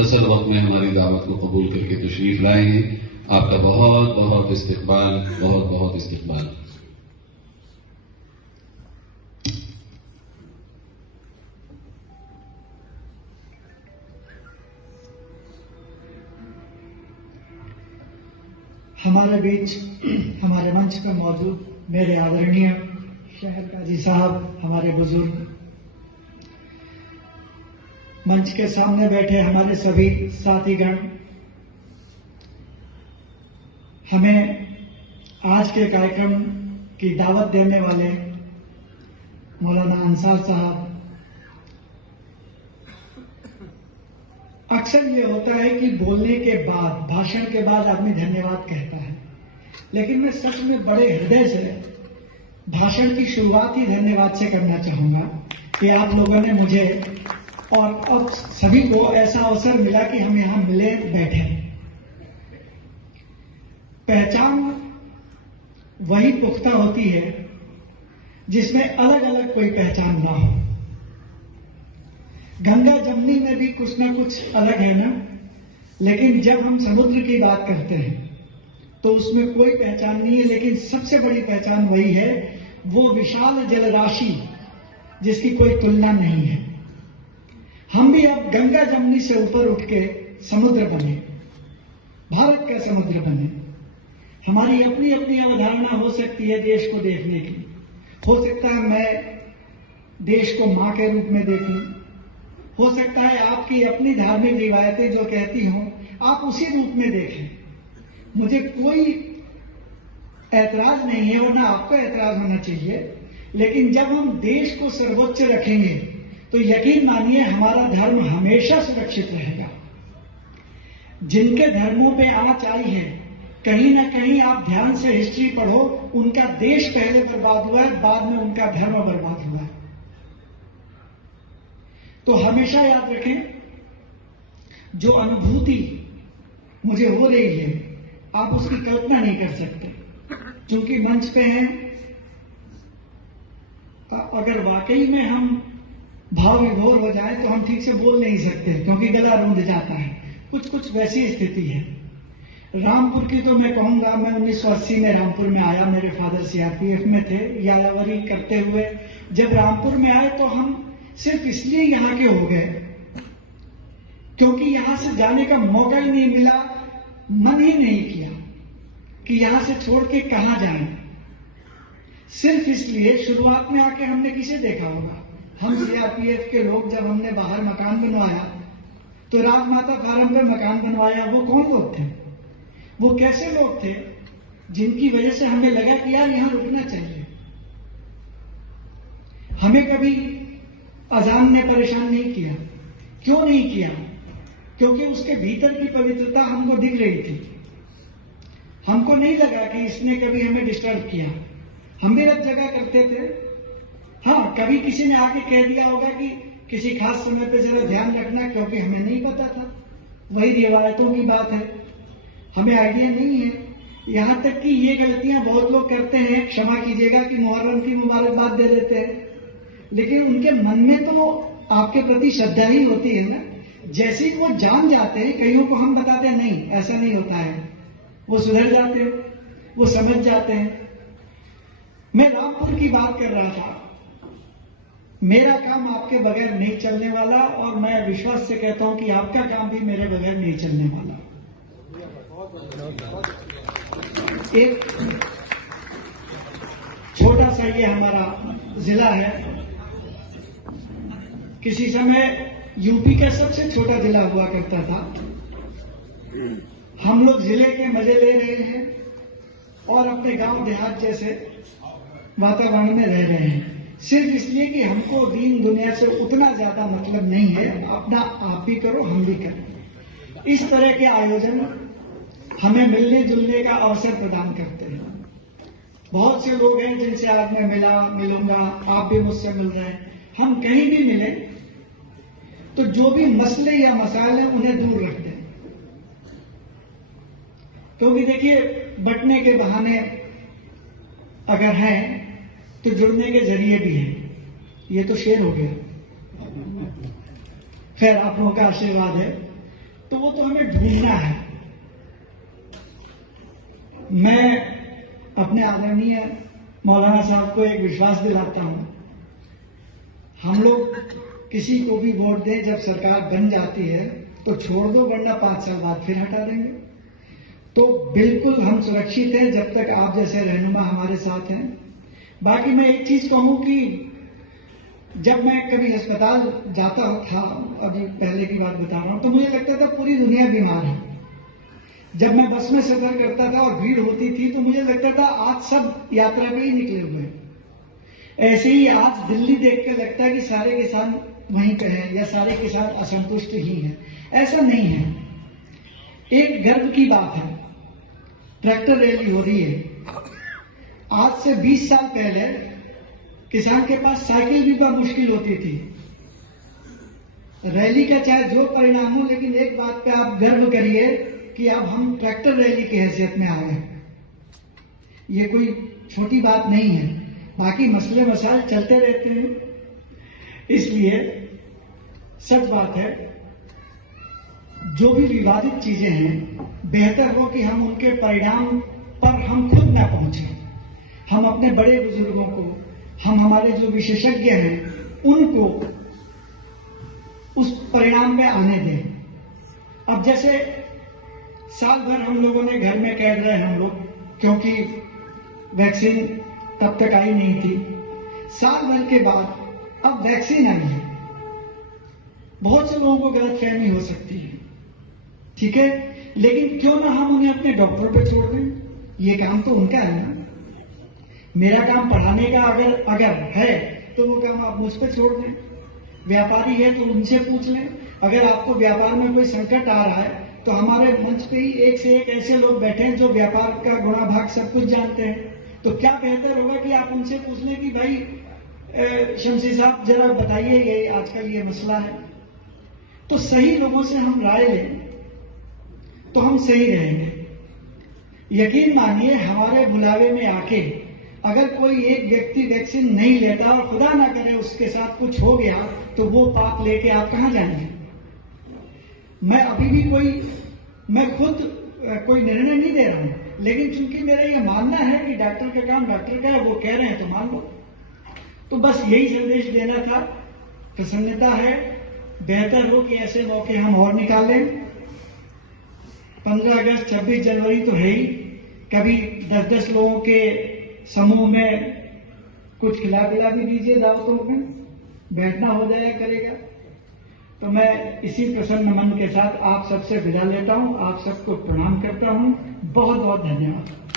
मुख्तसर वक्त में हमारी दावत को कबूल करके तशरीफ लाए हैं। आपका बहुत बहुत इस्तकबाल, बहुत बहुत इस्तकबाल। हमारे बीच हमारे मंच पर मौजूद मेरे आदरणीय शहर काजी साहब, हमारे बुजुर्ग, मंच के सामने बैठे हमारे सभी साथीगण, हमें आज के कार्यक्रम की दावत देने वाले मौलाना अंसार साहब, अक्सर ये होता है कि बोलने के बाद, भाषण के बाद आदमी धन्यवाद कहता है, लेकिन मैं सच में बड़े हृदय से भाषण की शुरुआत ही धन्यवाद से करना चाहूंगा कि आप लोगों ने मुझे और अब सभी को ऐसा अवसर मिला कि हम यहां मिले, बैठे। पहचान वही पुख्ता होती है जिसमें अलग अलग कोई पहचान ना हो। गंगा जमनी में भी कुछ ना कुछ अलग है ना, लेकिन जब हम समुद्र की बात करते हैं तो उसमें कोई पहचान नहीं है, लेकिन सबसे बड़ी पहचान वही है, वो विशाल जलराशि जिसकी कोई तुलना नहीं है। हम भी अब गंगा जमनी से ऊपर उठ के समुद्र बने, भारत का समुद्र बने। हमारी अपनी अपनी अवधारणा हो सकती है देश को देखने की। हो सकता है मैं देश को मां के रूप में देखूं, हो सकता है आपकी अपनी धार्मिक रिवायतें जो कहती हों आप उसी रूप में देखें। मुझे कोई ऐतराज नहीं है और ना आपको ऐतराज होना चाहिए, लेकिन जब हम देश को सर्वोच्च रखेंगे तो यकीन मानिए हमारा धर्म हमेशा सुरक्षित रहेगा। जिनके धर्मों पे आंच आई है, कहीं ना कहीं आप ध्यान से हिस्ट्री पढ़ो, उनका देश पहले बर्बाद हुआ है, बाद में उनका धर्म बर्बाद हुआ है। तो हमेशा याद रखें, जो अनुभूति मुझे हो रही है आप उसकी कल्पना नहीं कर सकते, क्योंकि मंच पे हैं। अगर वाकई में हम भाव विभोर हो जाए तो हम ठीक से बोल नहीं सकते, क्योंकि गला रूंध जाता है। कुछ वैसी स्थिति है। रामपुर की तो मैं कहूंगा, मैं 1980 में रामपुर में आया, मेरे फादर सीआरपीएफ में थे, यादवरी करते हुए जब रामपुर में आए तो हम सिर्फ इसलिए यहां के हो गए क्योंकि यहां से जाने का मौका ही नहीं मिला, मन ही नहीं किया कि यहां से छोड़ के कहां जाएं। सिर्फ इसलिए शुरुआत में आके हमने किसे देखा होगा, हम सीआरपीएफ के लोग जब हमने बाहर मकान बनवाया तो राजमाता फार्म पे मकान बनवाया, वो कौन लोग थे, वो कैसे लोग थे जिनकी वजह से हमें लगा कि यार यहां रुकना चाहिए। हमें कभी अजान ने परेशान नहीं किया। क्यों नहीं किया? क्योंकि उसके भीतर की पवित्रता हमको दिख रही थी। हमको नहीं लगा कि इसने कभी हमें डिस्टर्ब किया। हम भी रब जगह करते थे। हाँ, कभी किसी ने आके कह दिया होगा कि किसी खास समय पे जरा ध्यान रखना, क्योंकि हमें नहीं पता था। वही रिवायतों की बात है, हमें आइडिया नहीं है। यहां तक कि ये गलतियां बहुत लोग करते हैं, क्षमा कीजिएगा, कि मुहर्रम की मुबारकबाद दे देते हैं, लेकिन उनके मन में तो आपके प्रति श्रद्धा ही होती है ना। जैसे ही वो जान जाते हैं, कईयों को हम बताते हैं नहीं ऐसा नहीं होता है, वो सुधर जाते हैं, वो समझ जाते हैं। मैं रामपुर की बात कर रहा था। मेरा काम आपके बगैर नहीं चलने वाला, और मैं विश्वास से कहता हूं कि आपका काम भी मेरे बगैर नहीं चलने वाला। एक छोटा सा ये हमारा जिला है, किसी समय यूपी का सबसे छोटा जिला हुआ करता था। हम लोग जिले के मजे ले रहे हैं और अपने गांव देहात जैसे वातावरण में रह रहे हैं, सिर्फ इसलिए कि हमको दीन दुनिया से उतना ज्यादा मतलब नहीं है। अपना आप भी करो, हम भी करें। इस तरह के आयोजन हमें मिलने जुलने का अवसर प्रदान करते हैं। बहुत से लोग हैं जिनसे आज मैं मिलूंगा, आप भी मुझसे मिल रहे हैं। हम कहीं भी मिले तो जो भी मसले या मसाइल हैं उन्हें दूर रखते हैं, क्योंकि देखिए बंटने के बहाने अगर हैं तो जुड़ने के जरिए भी हैं। ये तो शेर हो गया। खैर, आप लोगों का आशीर्वाद है। तो वो तो हमें ढूंढना है। मैं अपने आदरणीय मौलाना साहब को एक विश्वास दिलाता हूं, हम लोग किसी को भी वोट दें, जब सरकार बन जाती है तो छोड़ दो, वरना 5 साल बाद फिर हटा देंगे। तो बिल्कुल हम सुरक्षित हैं जब तक आप जैसे रहनुमा हमारे साथ हैं। बाकी मैं एक चीज कहूं कि जब मैं कभी अस्पताल जाता था, अभी पहले की बात बता रहा हूं, तो मुझे लगता था पूरी दुनिया बीमार है। जब मैं बस में सफर करता था और भीड़ होती थी तो मुझे लगता था आज सब यात्रा पे ही निकले हुए हैं। ऐसे ही आज दिल्ली देख के लगता है कि सारे किसान वहीं पे हैं या सारे किसान असंतुष्ट ही हैं। ऐसा नहीं है। एक गर्व की बात है, ट्रैक्टर रैली हो रही है। आज से 20 साल पहले किसान के पास साइकिल भी बहुत मुश्किल होती थी। रैली का चाहे जो परिणाम हो, लेकिन एक बात पे आप गर्व करिए कि अब हम ट्रैक्टर रैली की हैसियत में आ गए। ये कोई छोटी बात नहीं है। बाकी मसले मसाइल चलते रहते हैं, इसलिए सच बात है, जो भी विवादित चीजें हैं बेहतर हो कि हम उनके परिणाम पर हम खुद न पहुंचे। हम अपने बड़े बुजुर्गों को, हम हमारे जो विशेषज्ञ हैं उनको उस परिणाम में आने दें। अब जैसे साल भर हम लोगों ने घर में कैद रहे हम लोग, क्योंकि वैक्सीन तब तक आई नहीं थी। साल भर के बाद अब वैक्सीन आई है। बहुत से लोगों को गलतफहमी हो सकती है, ठीक है, लेकिन क्यों ना हम उन्हें अपने डॉक्टर पे छोड़ दें। ये काम तो उनका है ना। मेरा काम पढ़ाने का अगर है तो वो काम आप मुझ पर छोड़ दें। व्यापारी है तो उनसे पूछ लें। अगर आपको व्यापार में कोई संकट आ रहा है तो हमारे मंच पे ही एक से एक ऐसे लोग बैठे हैं जो व्यापार का गुणा भाग सब कुछ जानते हैं। तो क्या बेहतर होगा कि आप उनसे पूछ लें कि भाई शमसी साहब जरा बताइए, ये आजकल ये मसला है। तो सही लोगों से हम राय लें तो हम सही रहेंगे। यकीन मानिए, हमारे बुलावे में आके अगर कोई एक व्यक्ति वैक्सीन नहीं लेता और खुदा ना करे उसके साथ कुछ हो गया तो वो पाप लेके आप कहां जाएंगे। मैं अभी भी मैं खुद कोई निर्णय नहीं दे रहा हूं, लेकिन चूंकि मेरा यह मानना है कि डॉक्टर का काम डॉक्टर का है, वो कह रहे हैं तो मान लो। तो बस यही संदेश देना था। प्रसन्नता है, बेहतर हो कि ऐसे मौके हम और निकालें। 15 अगस्त 26 जनवरी तो है ही, कभी 10-10 लोगों के समूह में कुछ खिला पिला भी दीजिए, दावतों में बैठना हो जाया करेगा। तो मैं इसी प्रसन्न मन के साथ आप सबसे विदा लेता हूं। आप सबको प्रणाम करता हूं। बहुत बहुत धन्यवाद।